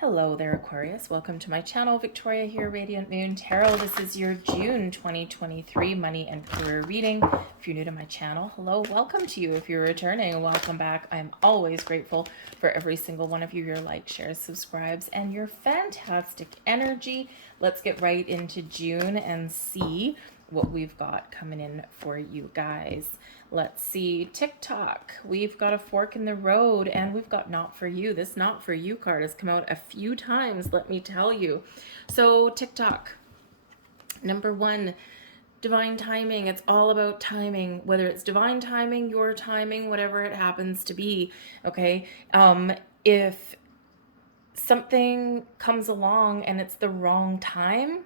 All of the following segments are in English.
Hello there, Aquarius. Welcome to my channel. Victoria here, Radiant Moon Tarot. This is your June 2023 money and career reading. If you're new to my channel, hello, welcome to you. If you're returning, welcome back. I'm always grateful for every single one of you, your likes, shares, subscribes, and your fantastic energy. Let's get right into June and see what we've got coming in for you guys. Let's see, TikTok. We've got a fork in the road and we've got not for you. This not for you card has come out a few times, let me tell you. So TikTok, number one, divine timing. It's all about timing, whether it's divine timing, your timing, whatever it happens to be. Okay. If something comes along and it's the wrong time,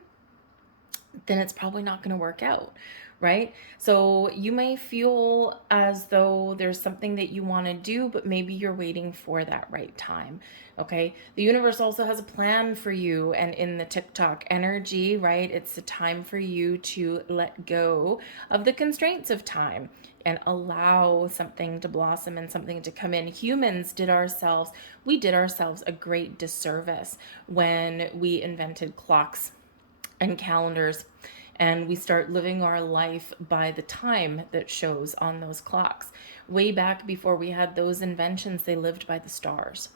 then it's probably not going to work out, right? So you may feel as though there's something that you want to do, but maybe you're waiting for that right time. Okay. The universe also has a plan for you. And in the TikTok energy, right, it's a time for you to let go of the constraints of time and allow something to blossom and something to come in. We did ourselves a great disservice when we invented clocks and calendars, and we start living our life by the time that shows on those clocks. Way back before we had those inventions, they lived by the stars.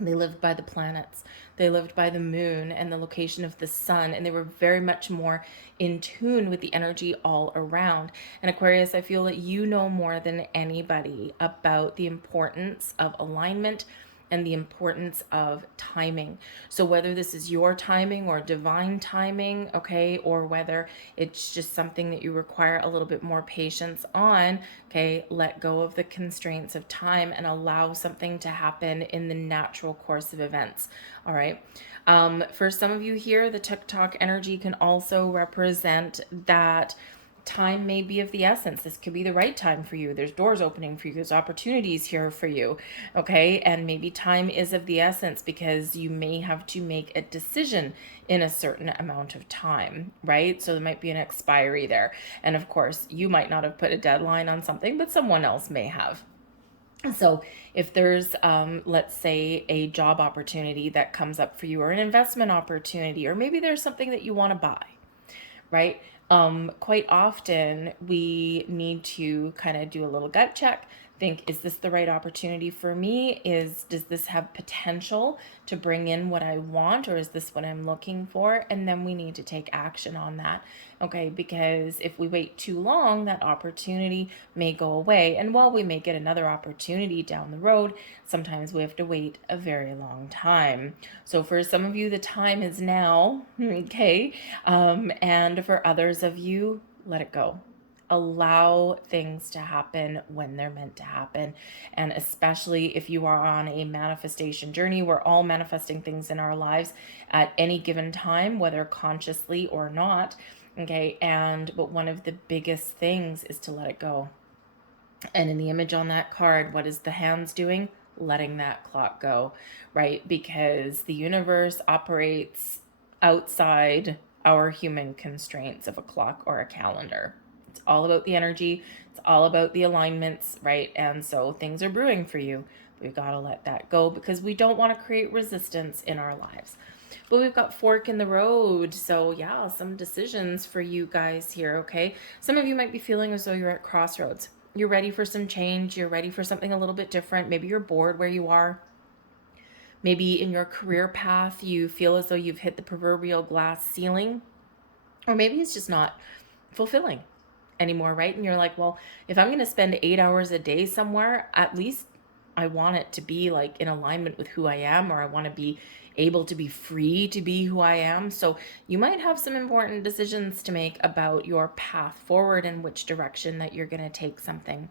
They lived by the planets. They lived by the moon and the location of the sun. And they were very much more in tune with the energy all around. And Aquarius, I feel that you know more than anybody about the importance of alignment and the importance of timing. So whether this is your timing or divine timing, okay, or whether it's just something that you require a little bit more patience on, okay, let go of the constraints of time and allow something to happen in the natural course of events. All right. For some of you here, the TikTok energy can also represent that time may be of the essence. This could be the right time for you. There's doors opening for you. There's opportunities here for you. Okay. And maybe time is of the essence because you may have to make a decision in a certain amount of time, right? So there might be an expiry there. And of course, you might not have put a deadline on something, but someone else may have. So if there's, let's say, a job opportunity that comes up for you, or an investment opportunity, or maybe there's something that you want to buy, right? Quite often we need to kind of do a little gut check, think, is this the right opportunity for me? Does this have potential to bring in what I want, or is this what I'm looking for? And then we need to take action on that. Okay, because if we wait too long, that opportunity may go away. And while we may get another opportunity down the road, sometimes we have to wait a very long time. So for some of you, the time is now, okay? And for others of you, let it go. Allow things to happen when they're meant to happen. And especially if you are on a manifestation journey, we're all manifesting things in our lives at any given time, whether consciously or not. Okay. But one of the biggest things is to let it go. And in the image on that card, what is the hands doing? Letting that clock go, right? Because the universe operates outside our human constraints of a clock or a calendar. It's all about the energy. It's all about the alignments, right? And so things are brewing for you. We've got to let that go because we don't want to create resistance in our lives. But we've got fork in the road. So yeah, some decisions for you guys here, okay? Some of you might be feeling as though you're at crossroads. You're ready for some change. You're ready for something a little bit different. Maybe you're bored where you are. Maybe in your career path, you feel as though you've hit the proverbial glass ceiling. Or maybe it's just not fulfilling anymore, right? And you're like, well, if I'm going to spend 8 hours a day somewhere, at least I want it to be like in alignment with who I am, or I want to be able to be free to be who I am. So you might have some important decisions to make about your path forward and which direction that you're going to take something.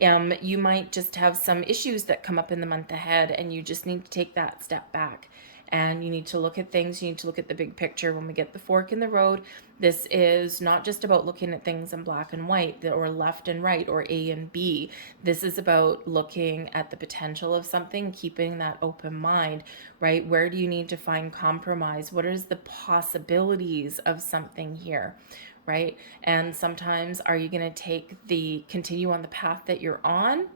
You might just have some issues that come up in the month ahead, and you just need to take that step back. And you need to look at things. You need to look at the big picture. When we get the fork in the road, this is not just about looking at things in black and white or left and right or A and B. This is about looking at the potential of something, keeping that open mind, right? Where do you need to find compromise? What is the possibilities of something here, right? And sometimes are you going to continue on the path that you're on?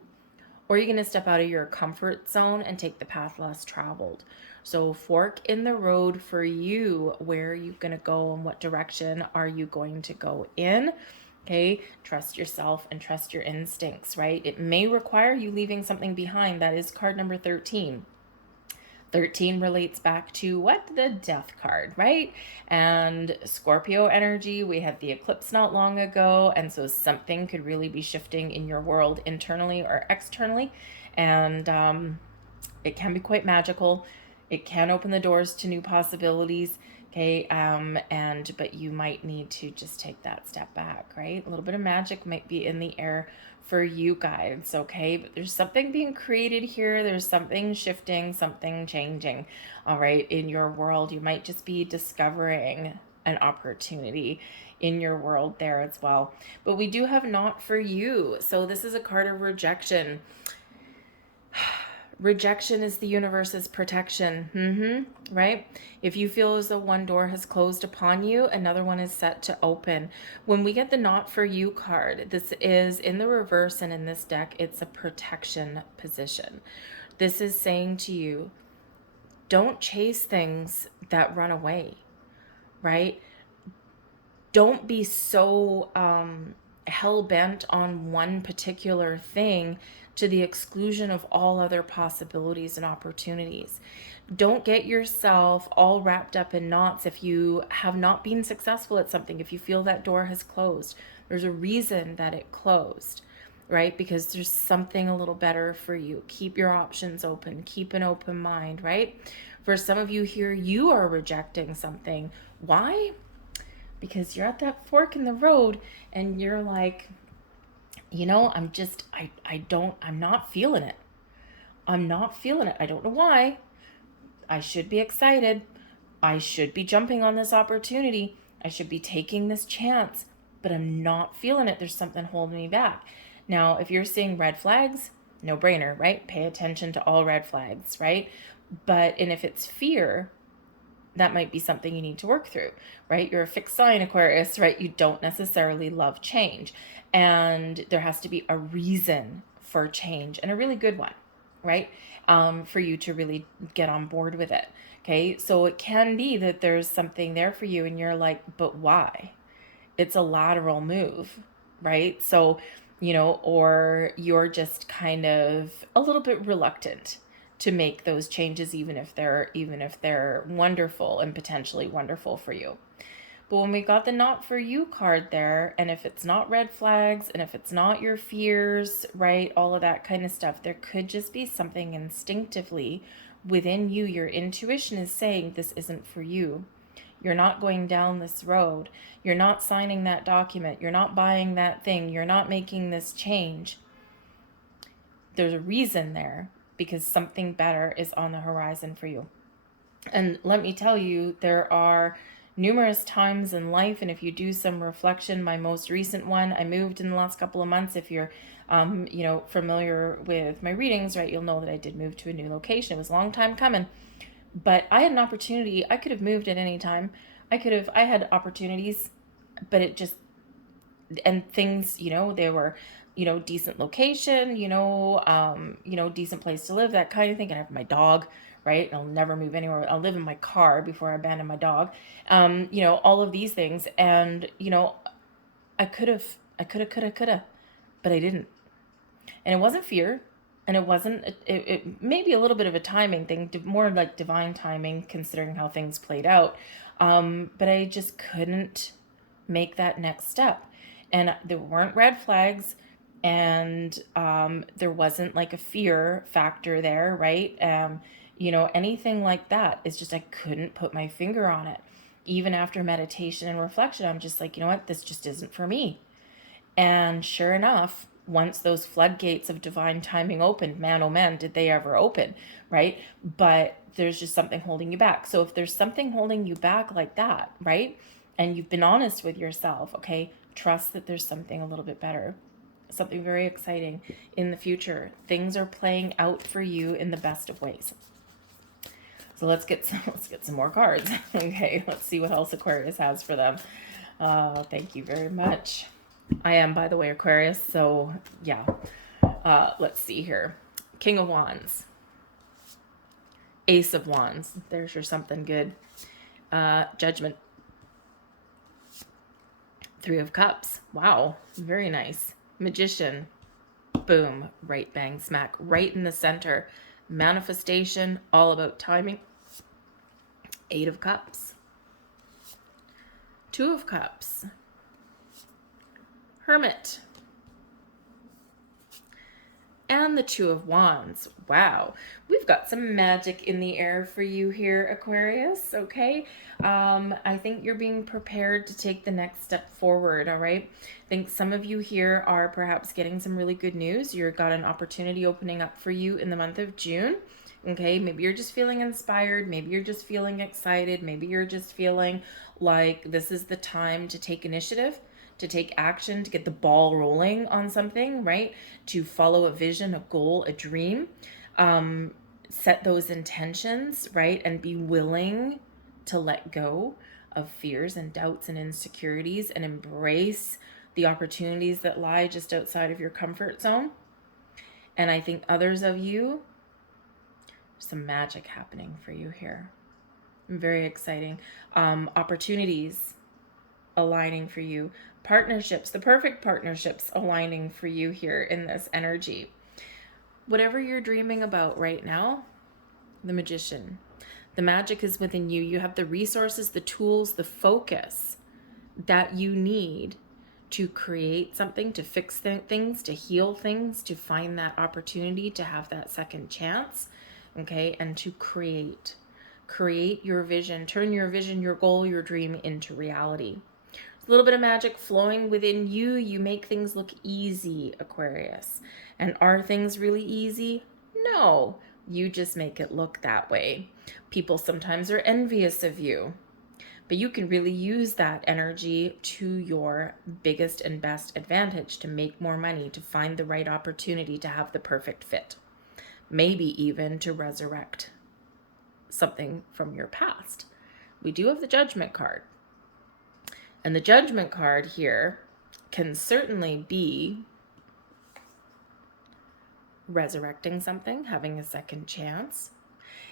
or you're going to step out of your comfort zone and take the path less traveled. So fork in the road for you. Where are you going to go and what direction are you going to go in? Okay, trust yourself and trust your instincts, right? It may require you leaving something behind. That is card number 13. 13 relates back to what? The death card, right? And Scorpio energy, we had the eclipse not long ago, and so something could really be shifting in your world internally or externally, and it can be quite magical. It can open the doors to new possibilities. Okay, but you might need to just take that step back, right? A little bit of magic might be in the air for you guys, okay? But there's something being created here. There's something shifting, something changing, all right, in your world. You might just be discovering an opportunity in your world there as well. But we do have not for you. So this is a card of rejection. Rejection is the universe's protection, right? If you feel as though one door has closed upon you, another one is set to open. When we get the not for you card, this is in the reverse, and in this deck, it's a protection position. This is saying to you, don't chase things that run away, right? Don't be so hell-bent on one particular thing to the exclusion of all other possibilities and opportunities. Don't get yourself all wrapped up in knots if you have not been successful at something. If you feel that door has closed, there's a reason that it closed, right? Because there's something a little better for you. Keep your options open. Keep an open mind, right? For some of you here, you are rejecting something. Why? Because you're at that fork in the road and you're like, you know, I'm not feeling it. I'm not feeling it. I don't know why. I should be excited. I should be jumping on this opportunity. I should be taking this chance, but I'm not feeling it. There's something holding me back. Now, if you're seeing red flags, no brainer, right? Pay attention to all red flags, right? And if it's fear, that might be something you need to work through, right? You're a fixed sign, Aquarius, right? You don't necessarily love change. And there has to be a reason for change, and a really good one, right? For you to really get on board with it. Okay, so it can be that there's something there for you and you're like, but why? It's a lateral move, right? So, you know, or you're just kind of a little bit reluctant to make those changes, even if they're wonderful and potentially wonderful for you. But when we got the not for you card there, and if it's not red flags, and if it's not your fears, right, all of that kind of stuff, there could just be something instinctively within you. Your intuition is saying this isn't for you. You're not going down this road. You're not signing that document. You're not buying that thing. You're not making this change. There's a reason there, because something better is on the horizon for you. And let me tell you, there are numerous times in life, and if you do some reflection, my most recent one, I moved in the last couple of months. If you're familiar with my readings, right, you'll know that I did move to a new location. It was a long time coming, but I had an opportunity. I could have moved at any time. I had opportunities, but it just, and things, they were, decent location, decent place to live, that kind of thing. And I have my dog, right? I'll never move anywhere. I'll live in my car before I abandon my dog. All of these things. And, I could have, but I didn't. And it wasn't fear. And it wasn't, it may be a little bit of a timing thing, more like divine timing, considering how things played out. But I just couldn't make that next step. And there weren't red flags, and there wasn't like a fear factor there, right? Anything like that. It's just I couldn't put my finger on it. Even after meditation and reflection, I'm just like, you know what? This just isn't for me. And sure enough, once those floodgates of divine timing opened, man, oh man, did they ever open, right? But there's just something holding you back. So if there's something holding you back like that, right? And you've been honest with yourself, okay? Trust that there's something a little bit better, something very exciting in the future. Things are playing out for you in the best of ways. So let's get some more cards. Okay, let's see what else Aquarius has for them. Thank you very much. I am, by the way, Aquarius. So yeah, Let's see here. King of Wands. Ace of Wands. There's your something good. Judgment. Three of Cups. Wow. Very nice. Magician. Boom. Right bang smack. Right in the center. Manifestation. All about timing. Eight of Cups. Two of Cups. Hermit. And the Two of Wands. Wow. We've got some magic in the air for you here, Aquarius, okay? I think you're being prepared to take the next step forward, all right? I think some of you here are perhaps getting some really good news. You've got an opportunity opening up for you in the month of June, okay? Maybe you're just feeling inspired. Maybe you're just feeling excited. Maybe you're just feeling like this is the time to take initiative, to take action, to get the ball rolling on something, right? To follow a vision, a goal, a dream. Set those intentions, right? And be willing to let go of fears and doubts and insecurities and embrace the opportunities that lie just outside of your comfort zone. And I think others of you, some magic happening for you here. Very exciting. Opportunities aligning for you. Partnerships, the perfect partnerships aligning for you here in this energy. Whatever you're dreaming about right now, the Magician, the magic is within you. You have the resources, the tools, the focus that you need to create something, to fix things, to heal things, to find that opportunity, to have that second chance, okay? And to create your vision, turn your vision, your goal, your dream into reality. A little bit of magic flowing within you. You make things look easy, Aquarius. And are things really easy? No, you just make it look that way. People sometimes are envious of you, but you can really use that energy to your biggest and best advantage, to make more money, to find the right opportunity, to have the perfect fit, maybe even to resurrect something from your past. We do have the Judgment card. And the Judgment card here can certainly be resurrecting something, having a second chance.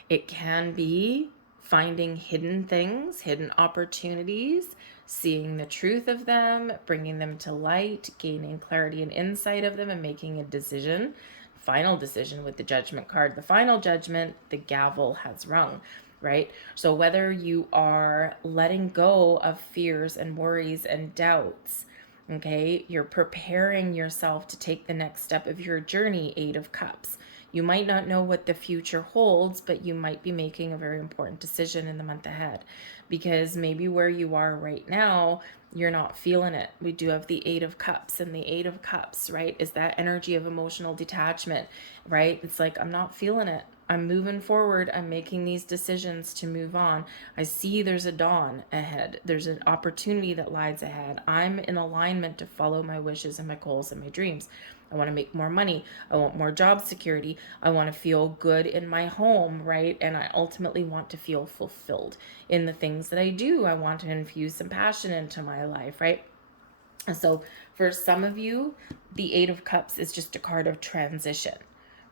It can be finding hidden things, hidden opportunities, seeing the truth of them, bringing them to light, gaining clarity and insight of them, and making a decision, final decision with the Judgment card. The final judgment, the gavel has rung. Right? So whether you are letting go of fears and worries and doubts, okay, you're preparing yourself to take the next step of your journey, Eight of Cups. You might not know what the future holds, but you might be making a very important decision in the month ahead, because maybe where you are right now, you're not feeling it. We do have the Eight of Cups, and the Eight of Cups, right, is that energy of emotional detachment, right? It's like, I'm not feeling it. I'm moving forward. I'm making these decisions to move on. I see there's a dawn ahead. There's an opportunity that lies ahead. I'm in alignment to follow my wishes and my goals and my dreams. I want to make more money. I want more job security. I want to feel good in my home, right? And I ultimately want to feel fulfilled in the things that I do. I want to infuse some passion into my life, right? So for some of you, the Eight of Cups is just a card of transition,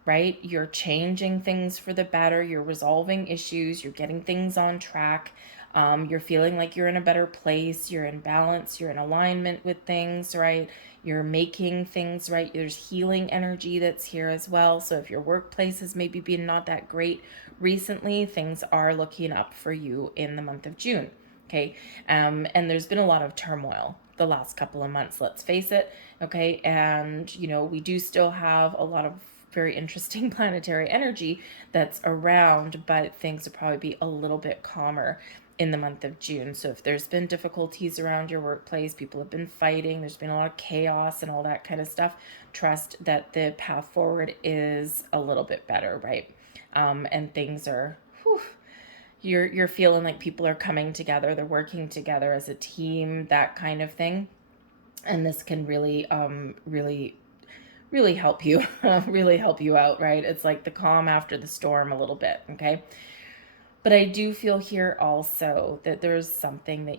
right? You're changing things for the better. You're resolving issues. You're getting things on track. You're feeling like you're in a better place. You're in balance. You're in alignment with things, right? You're making things right. There's healing energy that's here as well. So if your workplace has maybe been not that great recently, things are looking up for you in the month of June. Okay. And there's been a lot of turmoil the last couple of months, let's face it. Okay. And, you know, we do still have a lot of very interesting planetary energy that's around, but things will probably be a little bit calmer in the month of June. So if there's been difficulties around your workplace, people have been fighting, there's been a lot of chaos and all that kind of stuff, trust that the path forward is a little bit better, right? And things are, you're feeling like people are coming together, they're working together as a team, that kind of thing. And this can really help you, really help you out, right? It's like the calm after the storm a little bit, okay? But I do feel here also that there's something that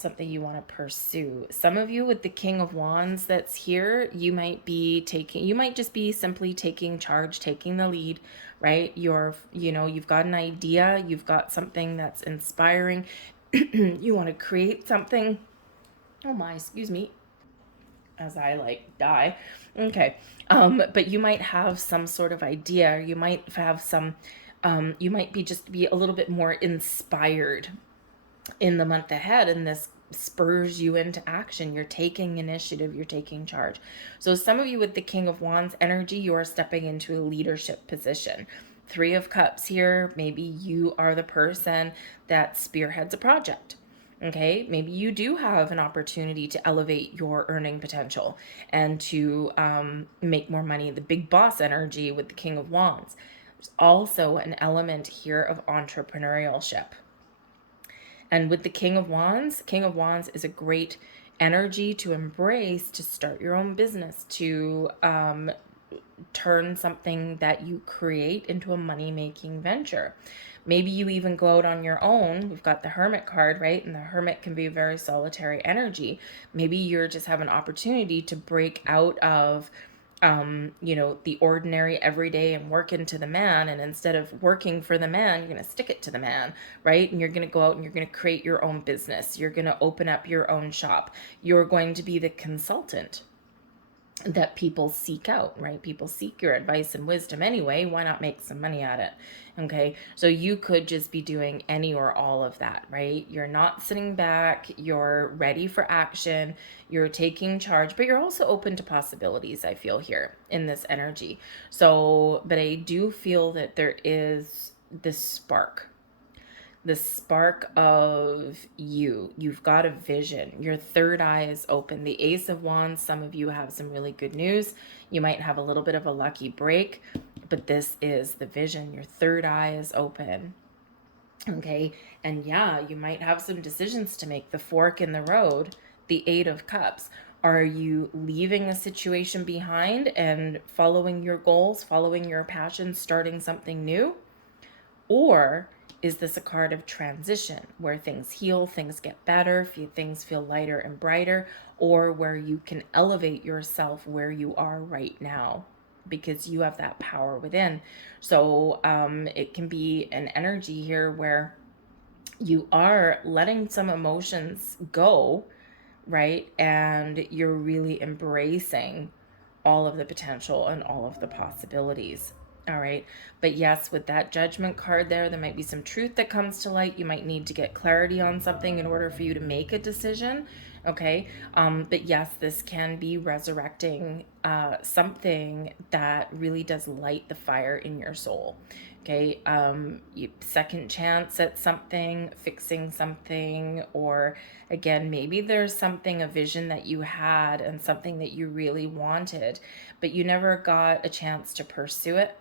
something you want to pursue. Some of you with the King of Wands that's here, you might just be simply taking charge, taking the lead, right? You've got an idea, you've got something that's inspiring. You want to create something. Oh my, excuse me, as I like die. Okay. But you might have some sort of idea. You might have you might be a little bit more inspired in the month ahead, and this spurs you into action. You're taking initiative, you're taking charge. So some of you with the King of Wands energy, you are stepping into a leadership position. Three of Cups here, maybe you are the person that spearheads a project. Okay, maybe you do have an opportunity to elevate your earning potential and to make more money. The big boss energy with the King of Wands. There's also an element here of entrepreneurship. And with the King of Wands is a great energy to embrace, to start your own business, to turn something that you create into a money-making venture. Maybe you even go out on your own. We've got the Hermit card, right? And the Hermit can be a very solitary energy. Maybe you're just have an opportunity to break out of the ordinary everyday and work into the man. And instead of working for the man, you're going to stick it to the man, right? And you're going to go out and you're going to create your own business. You're going to open up your own shop. You're going to be the consultant that people seek out, right? People seek your advice and wisdom anyway. Why not make some money at it? Okay. So you could just be doing any or all of that, right? You're not sitting back. You're ready for action. You're taking charge, but you're also open to possibilities, I feel here in this energy. So, but I do feel that there is this spark, the spark of you've got a vision. Your third eye is open. The Ace of Wands, some of you have some really good news. You might have a little bit of a lucky break, but this is the vision. Your third eye is open. Okay. And yeah, you might have some decisions to make. The fork in the road, the Eight of Cups. Are you leaving a situation behind and following your goals, following your passions, starting something new? Or is this a card of transition where things heal, things get better, things feel lighter and brighter, or where you can elevate yourself where you are right now because you have that power within? So it can be an energy here where you are letting some emotions go, right? And you're really embracing all of the potential and all of the possibilities. All right. But yes, with that Judgment card there might be some truth that comes to light. You might need to get clarity on something in order for you to make a decision. Okay. But yes, this can be resurrecting something that really does light the fire in your soul. Okay. Second chance at something, fixing something, or again, maybe there's something, a vision that you had and something that you really wanted, but you never got a chance to pursue it.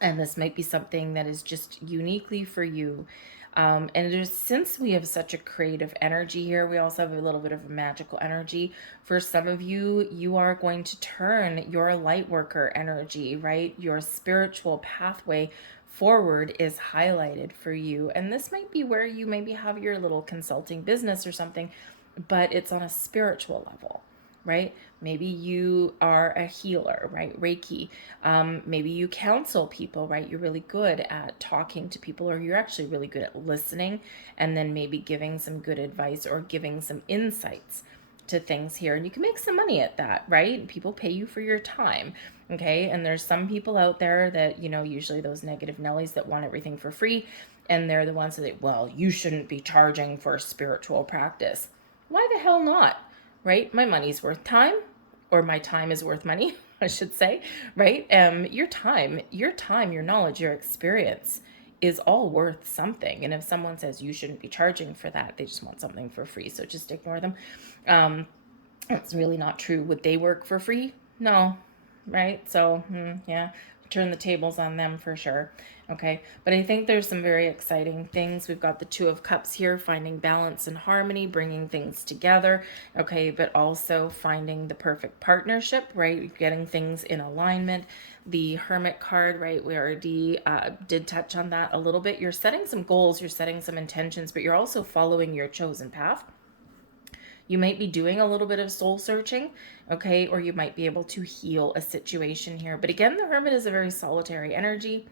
And this might be something that is just uniquely for you. And since we have such a creative energy here, we also have a little bit of a magical energy. For some of you, you are going to turn your light worker energy, right? Your spiritual pathway forward is highlighted for you. And this might be where you maybe have your little consulting business or something, but it's on a spiritual level, right? Maybe you are a healer, right? Reiki. Maybe you counsel people, right? You're really good at talking to people, or you're actually really good at listening and then maybe giving some good advice or giving some insights to things here. And you can make some money at that, right? People pay you for your time. Okay. And there's some people out there that, usually those negative Nellies that want everything for free. And they're the ones that, well, you shouldn't be charging for spiritual practice. Why the hell not? Right? My money's worth time, or my time is worth money, I should say, right? Your time, your knowledge, your experience is all worth something. And if someone says you shouldn't be charging for that, they just want something for free. So just ignore them. That's really not true. Would they work for free? No, right? So yeah, turn the tables on them for sure. Okay, but I think there's some very exciting things. We've got the Two of Cups here, finding balance and harmony, bringing things together. Okay, but also finding the perfect partnership, right? Getting things in alignment. The Hermit card, right? We already did touch on that a little bit. You're setting some goals, you're setting some intentions, but you're also following your chosen path. You might be doing a little bit of soul searching, okay, or you might be able to heal a situation here. But again, the Hermit is a very solitary energy.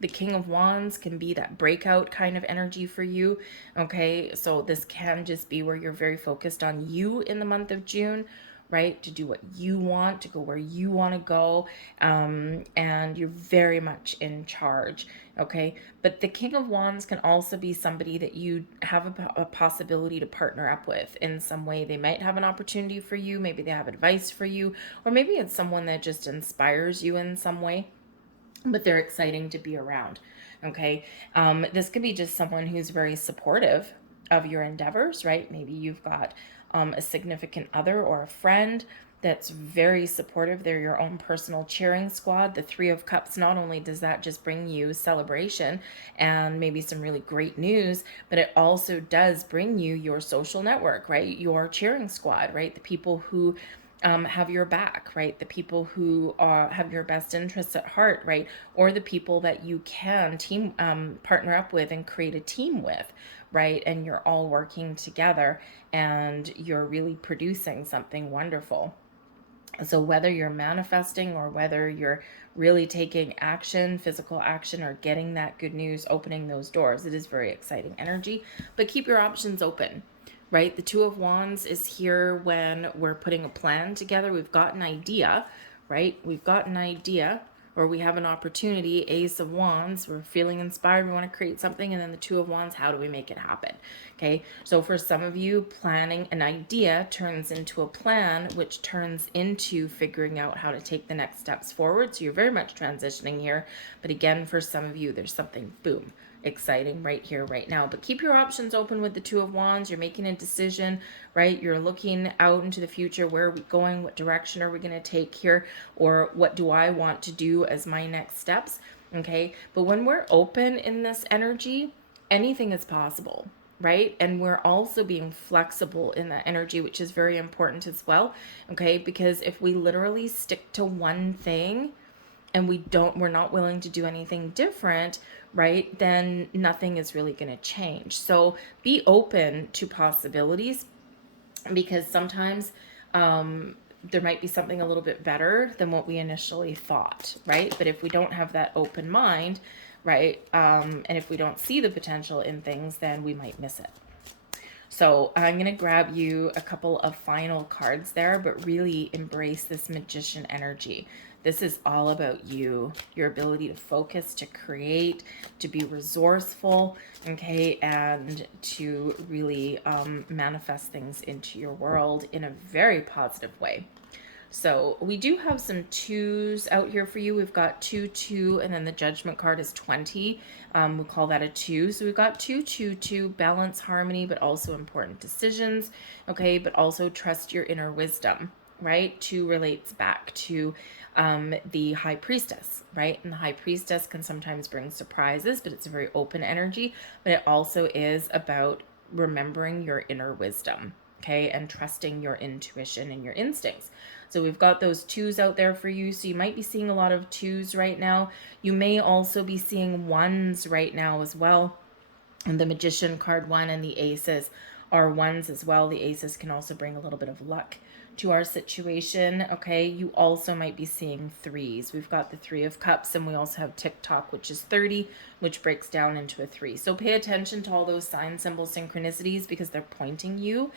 The King of Wands can be that breakout kind of energy for you, okay? So this can just be where you're very focused on you in the month of June, right? To do what you want, to go where you want to go, and you're very much in charge, okay? But the King of Wands can also be somebody that you have a possibility to partner up with in some way. They might have an opportunity for you, maybe they have advice for you, or maybe it's someone that just inspires you in some way, but they're exciting to be around, okay? This could be just someone who's very supportive of your endeavors, right? Maybe you've got a significant other or a friend that's very supportive. They're your own personal cheering squad. The Three of Cups, not only does that just bring you celebration and maybe some really great news, but it also does bring you your social network, right? Your cheering squad, right? The people who have your back, right? The people who have your best interests at heart, right? Or the people that you can team partner up with and create a team with, right? And you're all working together and you're really producing something wonderful. So whether you're manifesting or whether you're really taking action, physical action, or getting that good news, opening those doors, it is very exciting energy. But keep your options open, right? The Two of Wands is here when we're putting a plan together. We've got an idea, right? We've got an idea, or we have an opportunity. Ace of Wands, we're feeling inspired, we want to create something, and then the Two of Wands, how do we make it happen? Okay, so for some of you, planning an idea turns into a plan, which turns into figuring out how to take the next steps forward. So you're very much transitioning here. But again, for some of you, there's something, boom, exciting right here, right now. But keep your options open with the Two of Wands. You're making a decision, right? You're looking out into the future. Where are we going? What direction are we going to take here? Or what do I want to do as my next steps? Okay, but when we're open in this energy, anything is possible, right? And we're also being flexible in that energy, which is very important as well, okay? Because if we literally stick to one thing and we're not willing to do anything different, right, then nothing is really going to change. So be open to possibilities, because sometimes there might be something a little bit better than what we initially thought, right? But if we don't have that open mind, right, and if we don't see the potential in things, then we might miss it. So I'm going to grab you a couple of final cards there, but really embrace this Magician energy. This is all about you, your ability to focus, to create, to be resourceful, okay, and to really manifest things into your world in a very positive way. So we do have some twos out here for you. We've got 2, 2, and then the Judgment card is 20. We'll call that a 2. So we've got 2, 2, 2, balance, harmony, but also important decisions, okay, but also trust your inner wisdom, right? 2 relates back to the High Priestess, right? And the High Priestess can sometimes bring surprises, but it's a very open energy, but it also is about remembering your inner wisdom, okay, and trusting your intuition and your instincts. So we've got those 2s out there for you. So you might be seeing a lot of 2s right now. You may also be seeing 1s right now as well. And the Magician card 1 and the Aces are 1s as well. The Aces can also bring a little bit of luck to our situation, okay? You also might be seeing 3s. We've got the 3 of Cups, and we also have TikTok, which is 30, which breaks down into a 3. So pay attention to all those sign, symbol, synchronicities, because they're pointing you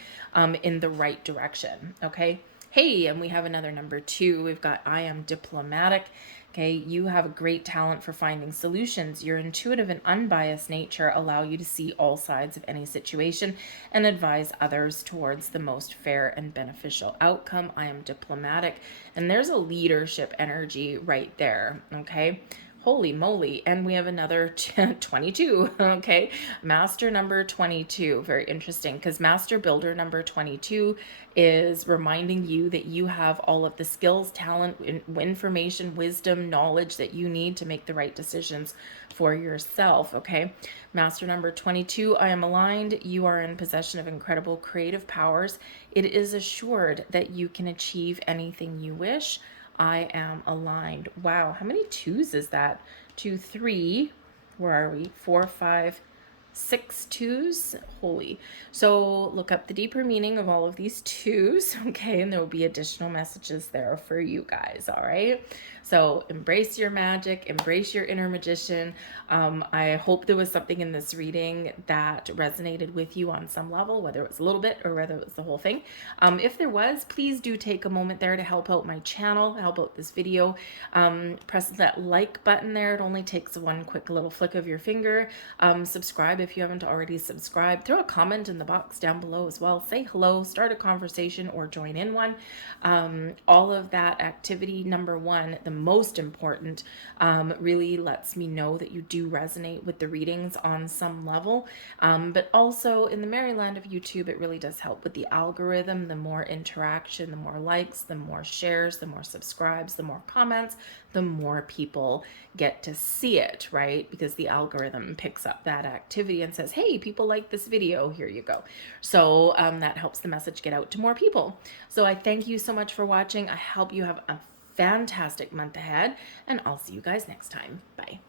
in the right direction, okay? Hey, and we have another number 2. We've got I am diplomatic. Okay, you have a great talent for finding solutions. Your intuitive and unbiased nature allow you to see all sides of any situation and advise others towards the most fair and beneficial outcome. I am diplomatic. And there's a leadership energy right there, okay? Holy moly. And we have another 22. Okay. Master number 22. Very interesting, because Master Builder number 22 is reminding you that you have all of the skills, talent, information, wisdom, knowledge that you need to make the right decisions for yourself. Okay. Master number 22. I am aligned. You are in possession of incredible creative powers. It is assured that you can achieve anything you wish. I am aligned. Wow, how many twos is that? 2, 3. Where are we? 4, 5, 6 twos. Holy. So look up the deeper meaning of all of these twos, okay? And there will be additional messages there for you guys, all right? So embrace your magic, embrace your inner magician. I hope there was something in this reading that resonated with you on some level, whether it was a little bit or whether it was the whole thing. If there was, please do take a moment there to help out my channel, help out this video. Press that like button there. It only takes one quick little flick of your finger. Subscribe if you haven't already subscribed. Throw a comment in the box down below as well. Say hello, start a conversation, or join in one. All of that activity, number one, the most important, really lets me know that you do resonate with the readings on some level. But also in the Maryland of YouTube, it really does help with the algorithm. The more interaction, the more likes, the more shares, the more subscribes, the more comments, the more people get to see it, right? Because the algorithm picks up that activity and says, hey, people like this video, here you go. So that helps the message get out to more people. So I thank you so much for watching. I hope you have a fantastic month ahead, and I'll see you guys next time. Bye.